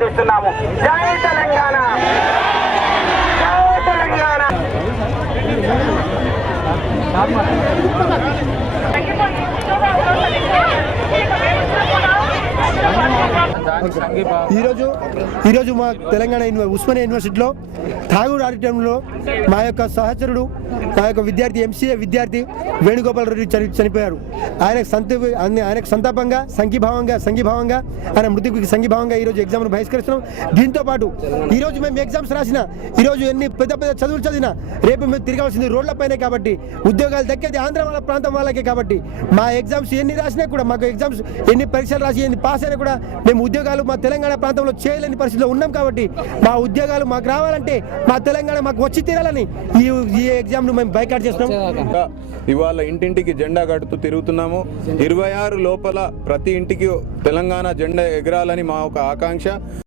చూస్తున్నాము. జై తెలంగాణ, జై తెలంగాణ. ఈరోజు మా తెలంగాణ ఉస్మానియా యూనివర్సిటీలో ఠాగూర్ ఆడిటోరియంలో మా యొక్క సహచరుడు, మా యొక్క విద్యార్థి, ఎంసీఏ విద్యార్థి వేణుగోపాల్ రెడ్డి చనిపోయారు. ఆయనకు సంతాపంగా సంఘీభావంగా ఆయన మృతికి సంఘీభావంగా ఈరోజు ఎగ్జామ్ను బహిష్కరిస్తున్నాం. దీంతో పాటు ఈరోజు మేము ఎగ్జామ్స్ రాసిన, ఈరోజు ఎన్ని పెద్ద చదువులు చదివినా రేపు మేము తిరగాల్సింది రోడ్లపైనే కాబట్టి, ఉద్యోగాలు దక్కేది ఆంధ్ర వాళ్ళ ప్రాంతం వాళ్ళకే కాబట్టి, మా ఎగ్జామ్స్ ఎన్ని రాసినా కూడా, మాకు ఎగ్జామ్స్ ఎన్ని పరీక్షలు రాసి ఎన్ని పాస్ అయినా కూడా మేము ఉద్యోగాలు మా తెలంగాణ ప్రాంతంలో చేయలేని పరిస్థితిలో ఉన్నాం. కాబట్టి మా ఉద్యోగాలు మాకు రావాలంటే మా తెలంగాణ మాకు వచ్చి తీరాలని ఈ ఎగ్జామ్ను మేము బైకాట్ చేస్తున్నాం. ఇవాళ ఇంటింటికి జెండా కడుతూ తిరుగుతున్నాము. 26 లోపల ప్రతి ఇంటికి తెలంగాణ జెండా ఎగరాలని మా ఒక ఆకాంక్ష.